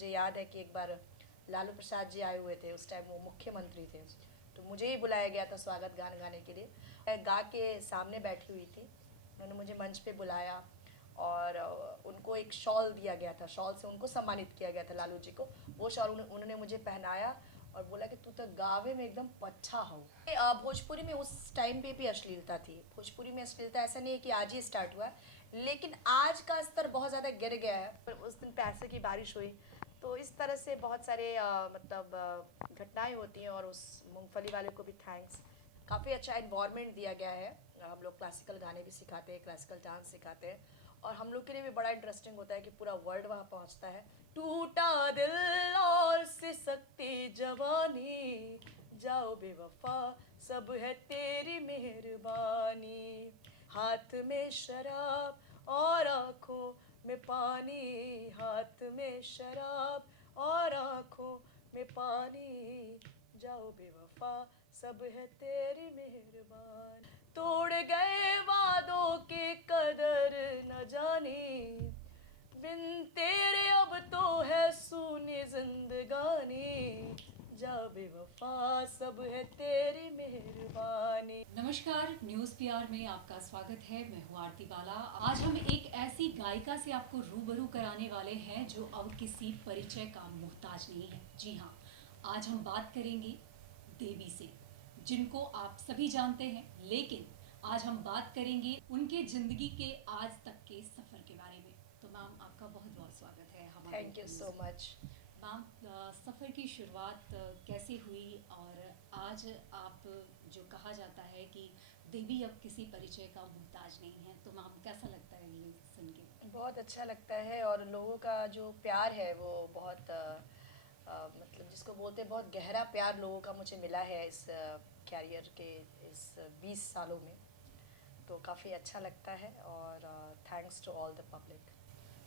मुझे याद है कि एक बार लालू प्रसाद जी आए हुए थे, उस टाइम वो मुख्यमंत्री थे, तो मुझे ही बुलाया गया था स्वागत गान गाने के लिए। मैं गा के सामने बैठी हुई थी, उन्होंने मुझे मंच पे बुलाया और उनको एक शॉल दिया गया था, शॉल से उनको सम्मानित किया गया था लालू जी को। वो शॉल उन्होंने मुझे पहनाया और बोला कि तू तो गावे में एकदम पच्छा हो। भोजपुरी में उस टाइम पे भी अश्लीलता थी। भोजपुरी में अश्लीलता ऐसा नहीं है कि आज ही स्टार्ट हुआ है, लेकिन आज का स्तर बहुत ज़्यादा गिर गया है। पर उस दिन पैसे की बारिश हुई, तो इस तरह से बहुत सारे घटनाएं होती हैं। और उस मूंगफली वाले को भी थैंक्स, काफ़ी अच्छा इन्वायरमेंट दिया गया है। हम लोग क्लासिकल गाने भी सिखाते हैं, क्लासिकल डांस सिखाते हैं, और हम लोग के लिए भी बड़ा इंटरेस्टिंग होता है कि पूरा वर्ल्ड वहाँ पहुँचता है। टूटा दिल और सिसकती जवानी, जाओ बेवफा सब है तेरी मेहरबानी, हाथ में शराब और आँखों में पानी, हाथ में शराब और आँखों में पानी, जाओ बेवफा सब है तेरी मेहरबानी, तोड़ गए वादों की कदर न जानी, बिन तेरे अब तो है सूनी जिंदगानी, जा बेवफा सब है तेरी मेहरबानी। नमस्कार, न्यूज़ पीआर में आपका स्वागत है। मैं हूँ आरती बाला। आज हम एक ऐसी गायिका से आपको रूबरू कराने वाले हैं जो अब किसी परिचय का मोहताज नहीं है। जी हाँ, आज हम बात करेंगे देवी से, जिनको आप सभी जानते हैं, लेकिन आज हम बात करेंगे उनके जिंदगी के आज तक के सफ़र के बारे में। तो मैम, आपका बहुत बहुत स्वागत है हमारे। Thank you so much. Ma'am, सफ़र की शुरुआत कैसे हुई, और आज आप जो कहा जाता है कि देवी अब किसी परिचय का मोहताज नहीं है, तो मैम कैसा लगता है ये सुन के? बहुत अच्छा लगता है, और लोगों का जो प्यार है वो बहुत मतलब जिसको बोलते हैं बहुत गहरा प्यार लोगों का मुझे मिला है इस कैरियर के इस 20 सालों में, तो काफ़ी अच्छा लगता है। और thanks to all the public.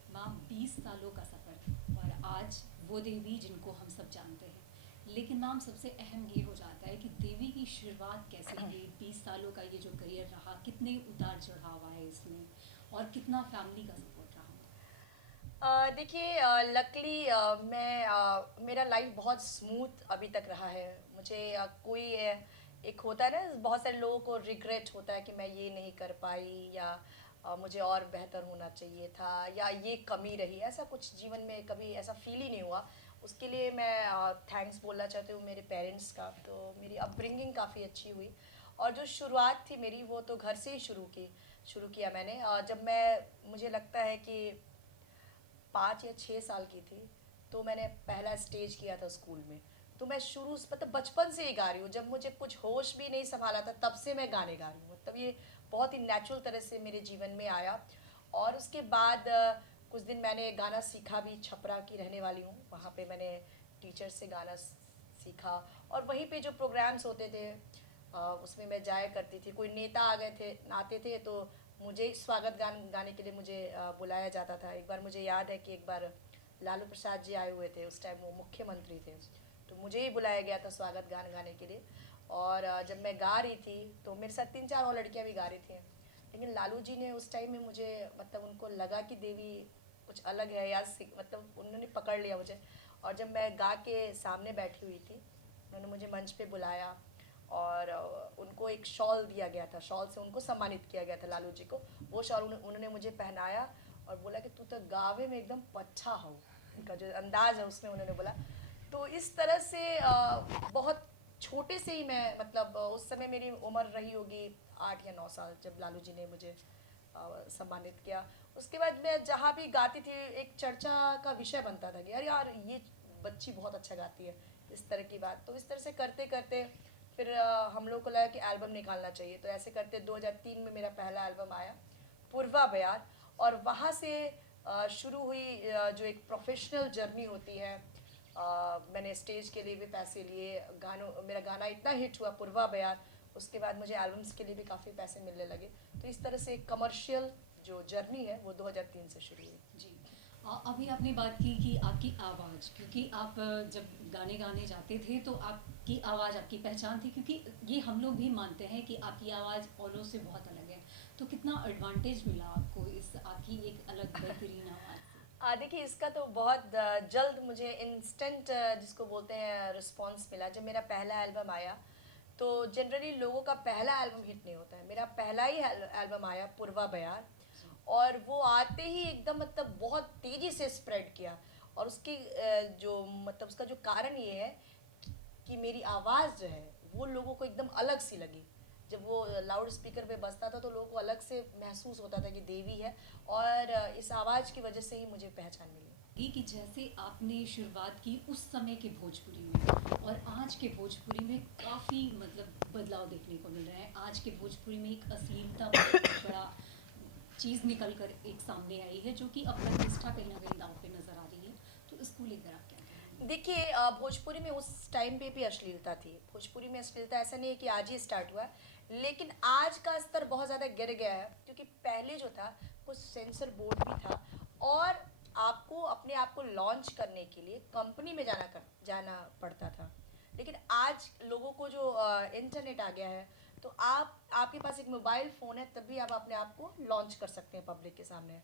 Ma'am, 20 सालों का सफ़र, और आज वो देवी जिनको हम सब जानते हैं, लेकिन मैम सबसे अहम ये हो जाता है कि देवी की शुरुआत कैसे हुई, 20 सालों का ये जो करियर रहा, कितने उतार चढ़ाव आए इसमें, और कितना फैमिली का सपोर्ट रहा? देखिए, लकली मेरा लाइफ बहुत स्मूथ अभी तक रहा है। मुझे कोई एक होता है ना, बहुत सारे लोगों को रिग्रेट होता है कि मैं ये नहीं कर पाई, या मुझे और बेहतर होना चाहिए था, या ये कमी रही। ऐसा कुछ जीवन में कभी ऐसा फील ही नहीं हुआ। उसके लिए मैं थैंक्स बोलना चाहती हूँ मेरे पेरेंट्स का। तो मेरी अपब्रिंगिंग काफ़ी अच्छी हुई, और जो शुरुआत थी मेरी वो तो घर से ही शुरू किया मैंने। जब मुझे लगता है कि 5 या 6 साल की थी, तो मैंने पहला स्टेज किया था स्कूल में। तो मैं शुरू मतलब बचपन से ही गा रही हूँ, जब मुझे कुछ होश भी नहीं संभाला था तब से मैं गाने गा रही हूँ। मतलब ये बहुत ही नेचुरल तरह से मेरे जीवन में आया। और उसके बाद कुछ दिन मैंने गाना सीखा भी। छपरा की रहने वाली हूँ, वहाँ पे मैंने टीचर से गाना सीखा, और वहीं पे जो प्रोग्राम्स होते थे उसमें मैं जाया करती थी। कोई नेता आ गए थे, आते थे, तो मुझे स्वागत गान गाने के लिए मुझे बुलाया जाता था। एक बार मुझे याद है कि एक बार लालू प्रसाद जी आए हुए थे, उस टाइम वो मुख्यमंत्री थे, तो मुझे ही बुलाया गया था स्वागत गान गाने के लिए। और जब मैं गा रही थी तो मेरे साथ 3-4 और लड़कियां भी गा रही थी, लेकिन लालू जी ने उस टाइम में मुझे, मतलब उनको लगा कि देवी कुछ अलग है, या मतलब उन्होंने पकड़ लिया मुझे। और जब मैं गा के सामने बैठी हुई थी, उन्होंने मुझे मंच पे बुलाया और उनको एक शॉल दिया गया था, शॉल से उनको सम्मानित किया गया था लालू जी को। वो शॉल उन्होंने मुझे पहनाया और बोला कि तू तो गावे में एकदम पच्छा हो। उनका जो अंदाज है उसमें उन्होंने बोला। तो इस तरह से बहुत छोटे से ही मैं, मतलब उस समय मेरी उम्र रही होगी 8 या 9 साल, जब लालू जी ने मुझे सम्मानित किया। उसके बाद मैं जहाँ भी गाती थी एक चर्चा का विषय बनता था कि अरे यार ये बच्ची बहुत अच्छा गाती है, इस तरह की बात। तो इस तरह से करते करते फिर हम लोग को लगा कि एल्बम निकालना चाहिए। तो ऐसे करते 2003 में मेरा पहला एल्बम आया, पूर्वा बयार। और वहाँ से शुरू हुई जो एक प्रोफेशनल जर्नी होती है। मैंने स्टेज के लिए भी पैसे लिए, मेरा गाना इतना हिट हुआ पूर्वा बयार, उसके बाद मुझे एल्बम्स के लिए भी काफ़ी पैसे मिलने लगे। तो इस तरह से एक कमर्शियल जो जर्नी है वो 2003 से शुरू हुई। जी, अभी आपने बात की कि आपकी आवाज़, क्योंकि आप जब गाने गाने जाते थे तो आपकी आवाज़ आपकी पहचान थी, क्योंकि ये हम लोग भी मानते हैं कि आपकी आवाज़ औरों से बहुत अलग है। तो कितना एडवांटेज मिला आपको इस आपकी एक अलग बेहतरीन आवाज़ से? देखिए इसका तो बहुत जल्द मुझे इंस्टेंट जिसको बोलते हैं रिस्पांस मिला जब मेरा पहला एल्बम आया। तो जनरली लोगों का पहला एल्बम हिट नहीं होता है, मेरा पहला ही एल्बम आया पूर्वा बयार, और वो आते ही एकदम मतलब बहुत तेज़ी से स्प्रेड किया। और उसकी जो मतलब उसका जो कारण ये है कि मेरी आवाज़ जो है वो लोगों को एकदम अलग सी लगी। जब वो लाउड स्पीकर पे बजता था तो लोगों को अलग से महसूस होता था कि देवी है, और इस आवाज़ की वजह से ही मुझे पहचान मिली। कि जैसे आपने शुरुआत की उस समय के भोजपुरी में और आज के भोजपुरी में काफ़ी मतलब बदलाव देखने को मिल रहा है। आज के भोजपुरी में एक अश्लीलता बड़ा चीज़ निकल कर एक सामने आई है, जो कि अब प्रतिष्ठा कहीं ना कहीं दांव पे नज़र आ रही है। तो इसको लेकर आप क्या कहेंगे? देखिए भोजपुरी में उस टाइम पे भी अश्लीलता थी। भोजपुरी में अश्लीलता ऐसा नहीं है कि आज ही स्टार्ट हुआ है, लेकिन आज का स्तर बहुत ज़्यादा गिर गया है, क्योंकि पहले जो था कुछ सेंसर बोर्ड भी था, और आपको अपने आप को लॉन्च करने के लिए कंपनी में जाना पड़ता था। लेकिन आज लोगों को जो इंटरनेट आ गया है, तो आपके पास एक मोबाइल फ़ोन है, तब भी आप अपने आप को लॉन्च कर सकते हैं पब्लिक के सामने।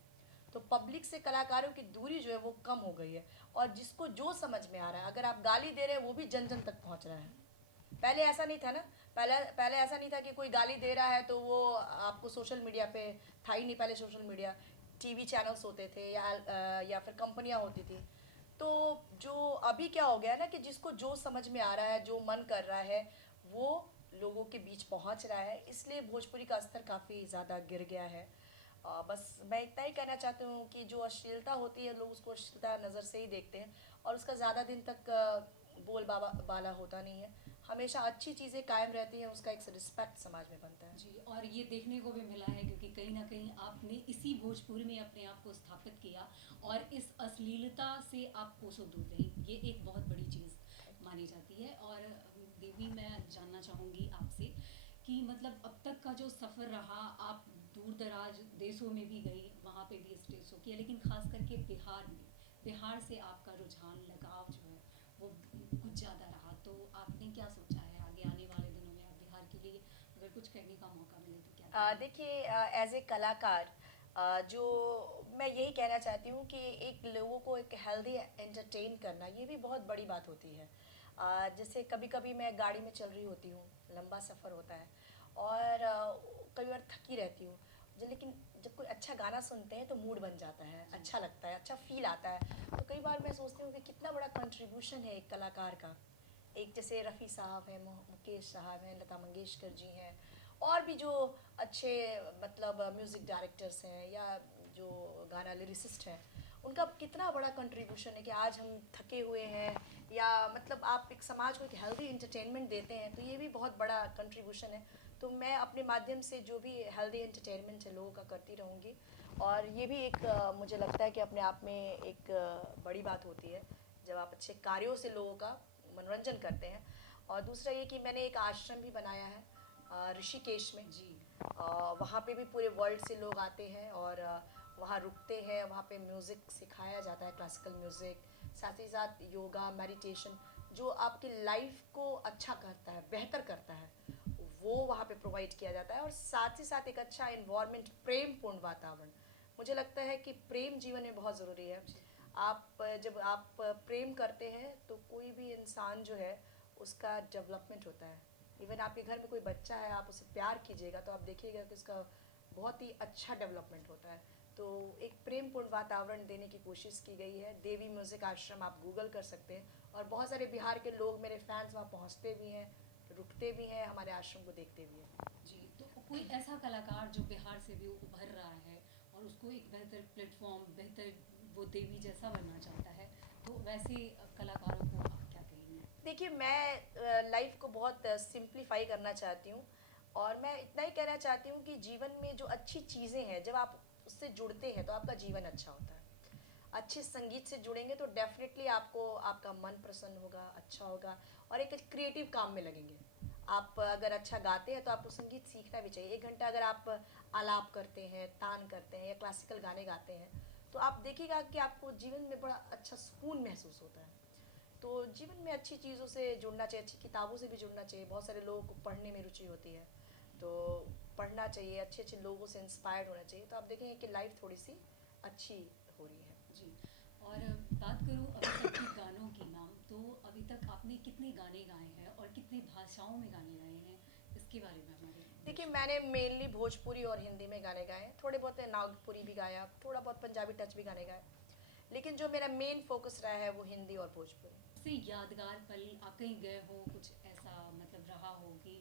तो पब्लिक से कलाकारों की दूरी जो है वो कम हो गई है, और जिसको जो समझ में आ रहा है, अगर आप गाली दे रहे हैं वो भी जन जन तक पहुंच रहा है। पहले ऐसा नहीं था ना। पहले ऐसा नहीं था कि कोई गाली दे रहा है तो वो आपको सोशल मीडिया पे, था ही नहीं पहले सोशल मीडिया। टीवी चैनल्स होते थे या फिर कंपनियां होती थी। तो जो अभी क्या हो गया है ना, कि जिसको जो समझ में आ रहा है, जो मन कर रहा है, वो लोगों के बीच पहुंच रहा है, इसलिए भोजपुरी का स्तर काफ़ी ज़्यादा गिर गया है। बस मैं इतना ही कहना चाहती हूँ कि जो अश्लीलता होती है, लोग उसको अश्लीलता नज़र से ही देखते हैं, और उसका ज़्यादा दिन तक बोल बाला होता नहीं है। हमेशा अच्छी चीज़ें कायम रहती हैं, उसका एक रिस्पेक्ट समाज में बनता है। जी, और ये देखने को भी मिला है क्योंकि कहीं ना कहीं आपने इसी भोजपुरी में अपने आप को स्थापित किया और इस अश्लीलता से आप कोसों दूर रही, ये एक बहुत बड़ी चीज़ मानी जाती है। और देवी, मैं जानना चाहूँगी आपसे कि मतलब अब तक का जो सफ़र रहा, आप दूर दराज देशों में भी गई, वहाँ पे भी स्टेज शो किया, लेकिन खास करके बिहार से आपका रुझान लगाव जो है वो कुछ ज़्यादा रहा। तो आपने क्या सोचा है आगे आने वाले दिनों में, आप बिहार के लिए अगर कुछ कहने का मौका मिले तो क्या कहेंगे? देखिए एज ए कलाकार, जो मैं यही कहना चाहती हूँ कि एक लोगों को एक हेल्दी एंटरटेन करना, ये भी बहुत बड़ी बात होती है। जैसे कभी कभी मैं गाड़ी में चल रही होती हूँ, लंबा सफ़र होता है, और कई बार थकी रहती हूँ, लेकिन जब कोई अच्छा गाना सुनते हैं तो मूड बन जाता है, अच्छा लगता है, अच्छा फील आता है। तो कई बार मैं सोचती हूँ कि कितना बड़ा कंट्रीब्यूशन है एक कलाकार का। एक जैसे रफ़ी साहब हैं, मुकेश साहब हैं, लता मंगेशकर जी हैं, और भी जो अच्छे मतलब म्यूज़िक डायरेक्टर्स हैं, या जो गाना लिरिसिस्ट हैं, उनका कितना बड़ा कंट्रीब्यूशन है कि आज हम थके हुए हैं, या मतलब आप एक समाज को एक हेल्दी इंटरटेनमेंट देते हैं, तो ये भी बहुत बड़ा कंट्रीब्यूशन है। तो मैं अपने माध्यम से जो भी हेल्दी एंटरटेनमेंट है लोगों का करती रहूँगी, और ये भी एक मुझे लगता है कि अपने आप में एक बड़ी बात होती है जब आप अच्छे कार्यों से लोगों का मनोरंजन करते हैं। और दूसरा ये कि मैंने एक आश्रम भी बनाया है ऋषिकेश में। जी, वहाँ पे भी पूरे वर्ल्ड से लोग आते हैं, और वहाँ रुकते हैं, वहाँ पे म्यूज़िक सिखाया जाता है, क्लासिकल म्यूज़िक, साथ ही साथ योगा, मेडिटेशन, जो आपकी लाइफ को अच्छा करता है, बेहतर करता है, वो वहाँ पे प्रोवाइड किया जाता है। और साथ ही साथ एक अच्छा इन्वायरमेंट, प्रेम पूर्ण वातावरण। मुझे लगता है कि प्रेम जीवन में बहुत ज़रूरी है। जब आप प्रेम करते हैं तो कोई भी इंसान जो है उसका डेवलपमेंट होता है। इवन आपके घर में कोई बच्चा है, आप उसे प्यार कीजिएगा तो आप देखिएगा कि उसका बहुत ही अच्छा डेवलपमेंट होता है। तो एक प्रेमपूर्ण वातावरण देने की कोशिश की गई है। देवी म्यूज़िक आश्रम आप गूगल कर सकते हैं, और बहुत सारे बिहार के लोग, मेरे फैंस, वहाँ पहुँचते भी हैं, रुकते भी हैं, हमारे आश्रम को देखते भी हैं। जी। तो कोई ऐसा कलाकार जो बिहार से भी उभर रहा है और उसको एक बेहतर प्लेटफॉर्म, बेहतर वो देवी जैसा बनना चाहता है, तो वैसे कलाकारों को आप क्या कहेंगे? देखिए मैं लाइफ को बहुत सिंप्लीफाई करना चाहती हूँ, और मैं इतना ही कहना चाहती हूँ कि जीवन में जो अच्छी चीज़ें हैं, जब आप उससे जुड़ते हैं तो आपका जीवन अच्छा होता है। अच्छे संगीत से जुड़ेंगे तो डेफिनेटली आपको आपका मन प्रसन्न होगा, अच्छा होगा, और एक क्रिएटिव काम में लगेंगे। आप अगर अच्छा गाते हैं तो आपको संगीत सीखना भी चाहिए। 1 घंटा अगर आप आलाप करते हैं, तान करते हैं, या क्लासिकल गाने गाते हैं, तो आप देखिएगा कि आपको जीवन में बड़ा अच्छा सुकून महसूस होता है। तो जीवन में अच्छी चीज़ों से जुड़ना चाहिए, अच्छी किताबों से भी जुड़ना चाहिए। बहुत सारे लोगों को पढ़ने में रुचि होती है, तो पढ़ना चाहिए, अच्छे अच्छे लोगों से इंस्पायर्ड होना चाहिए, तो आप देखेंगे कि लाइफ थोड़ी सी अच्छी हो रही है। जी, और बात करूँ अभी तक के गानों की मैम, तो अभी तक आपने कितने गाने गाए हैं और कितने भाषाओं में गाने गाए हैं, इसके बारे में हमारे देखिए मैंने मेनली भोजपुरी और हिंदी में गाने गाए हैं, थोड़े बहुत नागपुरी भी गाया, थोड़ा बहुत पंजाबी टच भी गाने गाए, लेकिन जो मेरा मेन फोकस रहा है वो हिंदी और भोजपुरी। सबसे यादगार पल आप कहीं गए हो, कुछ ऐसा मतलब रहा हो कि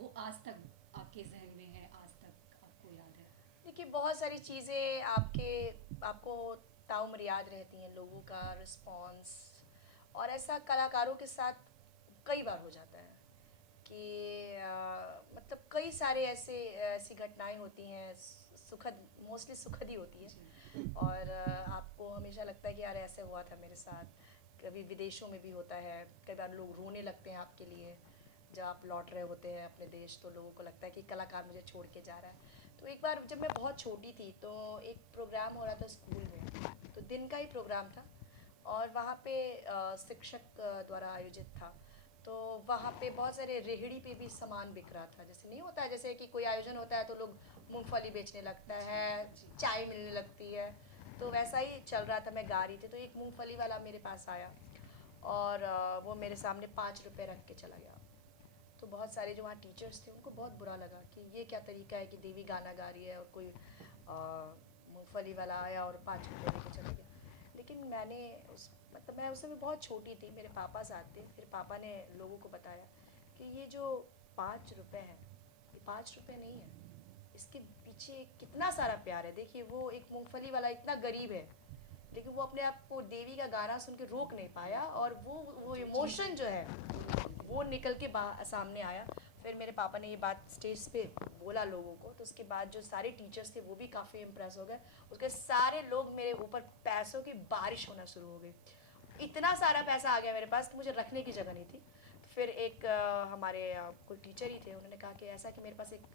वो आज तक आपके जहन में है, आज तक आपको याद है? देखिए बहुत सारी चीज़ें आपको ताउम्र याद रहती हैं, लोगों का रिस्पॉन्स, और ऐसा कलाकारों के साथ कई बार हो जाता है कि मतलब कई सारे ऐसी घटनाएं होती हैं, सुखद, मोस्टली सुखद ही होती है, और आपको हमेशा लगता है कि यार ऐसे हुआ था मेरे साथ। कभी विदेशों में भी होता है, कई बार लोग रोने लगते हैं आपके लिए जब आप लौट रहे होते हैं अपने देश, तो लोगों को लगता है कि कलाकार मुझे छोड़ के जा रहा है। तो एक बार जब मैं बहुत छोटी थी तो एक प्रोग्राम हो रहा था स्कूल में, तो दिन का ही प्रोग्राम था, और वहाँ पे शिक्षक द्वारा आयोजित था, तो वहाँ पे बहुत सारे रेहड़ी पे भी सामान बिक रहा था। जैसे नहीं होता है, जैसे कि कोई आयोजन होता है तो लोग मूंगफली बेचने लगता है, चाय मिलने लगती है, तो वैसा ही चल रहा था। मैं गा रही थी तो एक मूंगफली वाला मेरे पास आया, और वो मेरे सामने 5 रुपए रख के चला गया। तो बहुत सारे जो वहाँ टीचर्स थे उनको बहुत बुरा लगा कि ये क्या तरीका है कि देवी गाना गा रही है और कोई मूंगफली वाला आया और 5 रुपये लेके चला गया। लेकिन मैंने मैं उस समय बहुत छोटी थी, मेरे पापा साथ थे, फिर पापा ने लोगों को बताया कि ये जो 5 रुपये है, ये 5 रुपये नहीं है, इसके पीछे कितना सारा प्यार है। देखिए वो एक मूंगफली वाला इतना गरीब है, लेकिन वो अपने आप को देवी का गाना सुन के रोक नहीं पाया, और वो इमोशन जो है वो निकल के सामने आया। फिर मेरे पापा ने ये बात स्टेज पे बोला लोगों को, तो उसके बाद जो सारे टीचर्स थे वो भी काफ़ी इम्प्रेस हो गए। उसके सारे लोग मेरे ऊपर पैसों की बारिश होना शुरू हो गई, इतना सारा पैसा आ गया मेरे पास कि मुझे रखने की जगह नहीं थी। तो फिर एक हमारे कोई टीचर ही थे, उन्होंने कहा कि ऐसा कि मेरे पास एक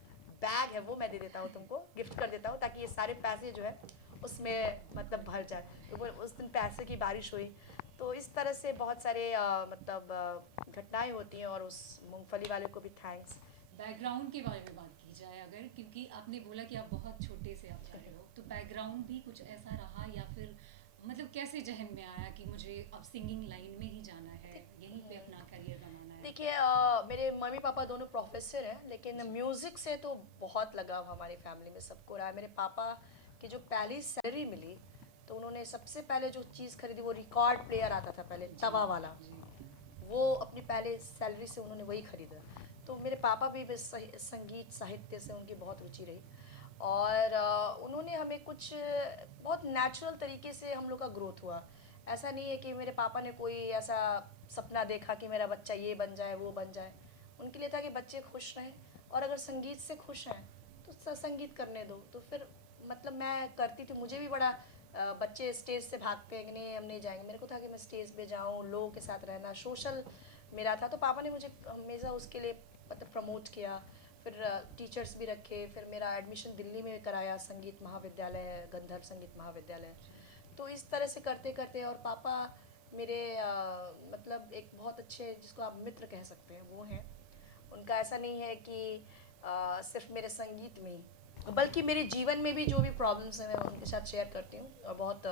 बैग है, वो मैं दे देता हूँ तुमको, गिफ्ट कर देता हूँ, ताकि ये सारे पैसे जो है उसमें मतलब भर जाए। तो वो उस दिन पैसे की बारिश हुई। तो इस तरह से बहुत सारे घटनाएं होती हैं, और उस मूंगफली वाले को भी थैंक्स। बैकग्राउंड के बारे में बात की जाए अगर, क्योंकि आपने बोला कि आप बहुत छोटे से आप रहे हो, तो बैकग्राउंड भी कुछ ऐसा रहा, या फिर मतलब कैसे जहन में आया कि मुझे अब सिंगिंग लाइन में ही जाना है, यहीं पे अपना करियर बनाना है? देखिए मेरे मम्मी पापा दोनों प्रोफेसर हैं, लेकिन म्यूज़िक से तो बहुत लगाव हमारी फैमिली में सबको रहा है। मेरे पापा की जो पहली सैलरी मिली, तो उन्होंने सबसे पहले जो चीज़ खरीदी वो रिकॉर्ड प्लेयर आता था पहले, तवा वाला, वो अपनी पहले सैलरी से उन्होंने वही खरीदा। तो मेरे पापा भी संगीत साहित्य से उनकी बहुत रुचि रही, और उन्होंने हमें कुछ बहुत नेचुरल तरीके से हम लोग का ग्रोथ हुआ। ऐसा नहीं है कि मेरे पापा ने कोई ऐसा सपना देखा कि मेरा बच्चा ये बन जाए वो बन जाए। उनके लिए था कि बच्चे खुश रहें, और अगर संगीत से खुश हैं तो संगीत करने दो। तो फिर मतलब मैं करती थी। मुझे भी बड़ा बच्चे स्टेज से भागते हैं कि नहीं हम नहीं जाएंगे, मेरे को था कि मैं स्टेज पे जाऊँ, लोगों के साथ रहना, सोशल मेरा था। तो पापा ने मुझे हमेशा उसके लिए मतलब प्रमोट किया, फिर टीचर्स भी रखे, फिर मेरा एडमिशन दिल्ली में कराया, संगीत महाविद्यालय, गंधर्व संगीत महाविद्यालय। तो इस तरह से करते करते, और पापा मेरे मतलब एक बहुत अच्छे, जिसको आप मित्र कह सकते हैं, वो हैं। उनका ऐसा नहीं है कि सिर्फ मेरे संगीत में ही, बल्कि मेरे जीवन में भी जो भी प्रॉब्लम्स हैं मैं उनके साथ शेयर करती हूँ, और बहुत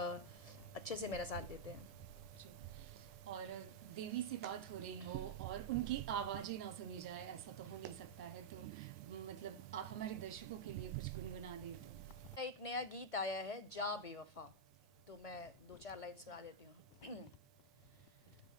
अच्छे से मेरा साथ देते हैं। और देवी से बात हो रही हो और उनकी आवाज़ ही ना सुनी जाए, ऐसा तो हो नहीं सकता है, तो मतलब आप हमारे दर्शकों के लिए कुछ गुनगुना दें तो। एक नया गीत आया है, जा बेवफा, तो मैं 2-4 लाइन सुना देती हूँ।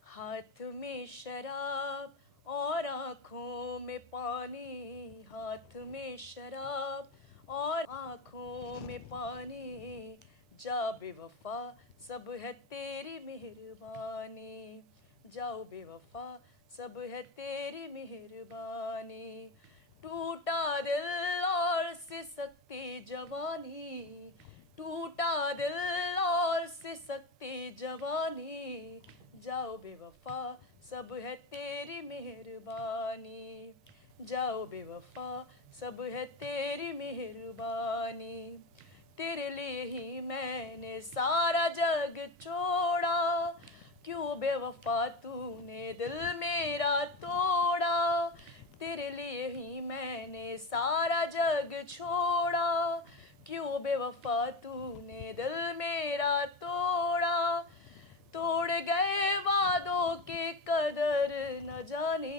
हाथ में शराब और आँखों में पानी, हाथ में शराब और आँखों में पानी, जा बेवफा सब है तेरी मेहरबानी, जाओ बेवफा सब है तेरी मेहरबानी, टूटा दिल और सिसकती जवानी, टूटा दिल और सिसकती जवानी, जाओ बेवफा सब है तेरी मेहरबानी, जाओ बेवफा सब है तेरी मेहरबानी, तेरे लिए ही मैंने सारा जग छोड़ा, क्यों बेवफा तूने दिल मेरा तोड़ा, तेरे लिए ही मैंने सारा जग छोड़ा, क्यों बेवफा तूने दिल मेरा तोड़ा, तोड़ गए वादों के कदर न जाने,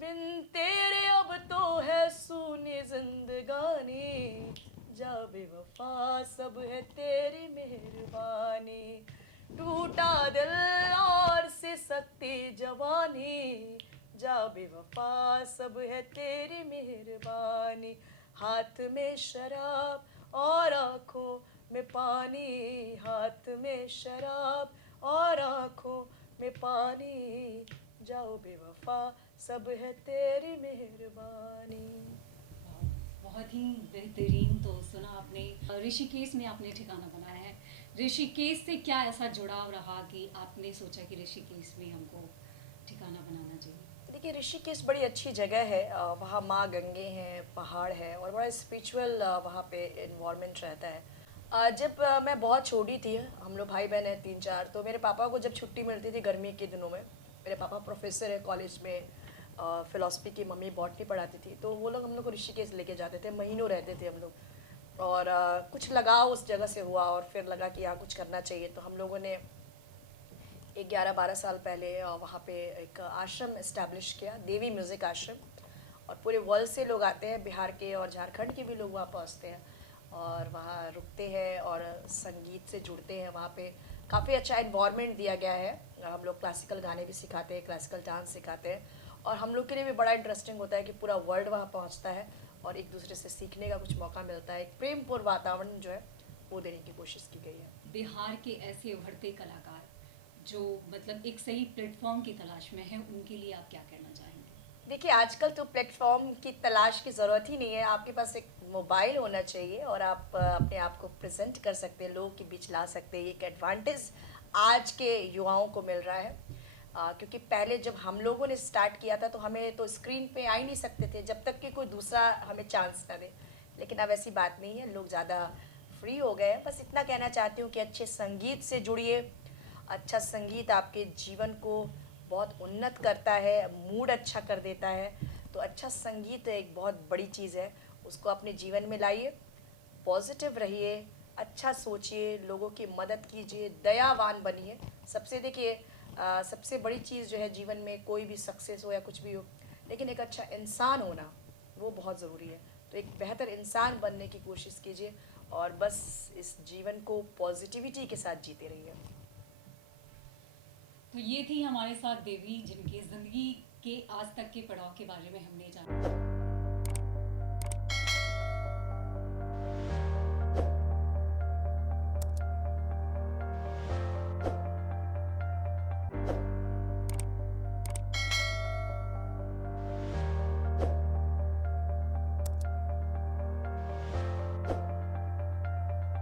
बिन तेरे अब तो है सूनी जिंदगानी, जा बेवफा सब है तेरी मेहरबानी, टूटा दिल और सिसकती जवानी, जा बेवफा सब है तेरी मेहरबानी, हाथ में शराब और आँखों में पानी, हाथ में शराब और आँखों में पानी, जाओ बेवफा सब है तेरी मेहरबानी। बहुत ही बेहतरीन तो सुना आपने। ऋषिकेश में आपने ठिकाना बनाया है, ऋषिकेश से क्या ऐसा जुड़ाव रहा कि आपने सोचा कि ऋषिकेश में हमको ठिकाना बनाना चाहिए? देखिए, ऋषिकेश बड़ी अच्छी जगह है। वहाँ माँ गंगे हैं, पहाड़ है और बड़ा स्पिरिचुअल वहाँ पे इन्वायरमेंट रहता है। जब मैं बहुत छोटी थी, हम लोग भाई बहन हैं 3-4, तो मेरे पापा को जब छुट्टी मिलती थी गर्मी के दिनों में, मेरे पापा प्रोफेसर है कॉलेज में, फिलोसफी की, मम्मी बॉटनी पढ़ाती थी, तो वो लोग हम लोग को ऋषिकेश लेके जाते थे, महीनों रहते थे हम लोग। और कुछ लगाव उस जगह से हुआ और फिर लगा कि यहाँ कुछ करना चाहिए, तो हम लोगों ने एक 11-12 साल पहले वहाँ पे एक आश्रम इस्टेब्लिश किया, देवी म्यूज़िक आश्रम। और पूरे वर्ल्ड से लोग आते हैं, बिहार के और झारखंड के भी लोग वहाँ पहुँचते हैं और वहाँ रुकते हैं और संगीत से जुड़ते हैं। वहाँ पे काफ़ी अच्छा इन्वायरमेंट दिया गया है। हम लोग क्लासिकल गाने भी सिखाते हैं, क्लासिकल डांस सिखाते हैं और हम लोग के लिए भी बड़ा इंटरेस्टिंग होता है कि पूरा वर्ल्ड वहाँ पहुँचता है और एक दूसरे से सीखने का कुछ मौका मिलता है। एक प्रेमपूर्ण वातावरण जो है वो देने की कोशिश की गई है। बिहार के ऐसे उभरते कलाकार जो मतलब एक सही प्लेटफॉर्म की तलाश में हैं, उनके लिए आप क्या कहना चाहेंगे? देखिए, आजकल तो प्लेटफॉर्म की तलाश की ज़रूरत ही नहीं है। आपके पास एक मोबाइल होना चाहिए और आप अपने आप को प्रेजेंट कर सकते हैं, लोगों के बीच ला सकते हैं। एक एडवांटेज आज के युवाओं को मिल रहा है, क्योंकि पहले जब हम लोगों ने स्टार्ट किया था तो हमें तो स्क्रीन पे आ ही नहीं सकते थे जब तक कि कोई दूसरा हमें चांस ना दे। लेकिन अब ऐसी बात नहीं है, लोग ज़्यादा फ्री हो गए हैं। बस इतना कहना चाहती हूँ कि अच्छे संगीत से जुड़िए। अच्छा संगीत आपके जीवन को बहुत उन्नत करता है, मूड अच्छा कर देता है। तो अच्छा संगीत एक बहुत बड़ी चीज़ है, उसको अपने जीवन में लाइए, पॉजिटिव रहिए, अच्छा सोचिए, लोगों की मदद कीजिए, दयावान बनिए। सबसे देखिए, सबसे बड़ी चीज़ जो है जीवन में, कोई भी सक्सेस हो या कुछ भी हो, लेकिन एक अच्छा इंसान होना वो बहुत ज़रूरी है। तो एक बेहतर इंसान बनने की कोशिश कीजिए और बस इस जीवन को पॉजिटिविटी के साथ जीते रहिए। तो ये थी हमारे साथ देवी, जिनकी ज़िंदगी के आज तक के पड़ाव के बारे में हमने जाना।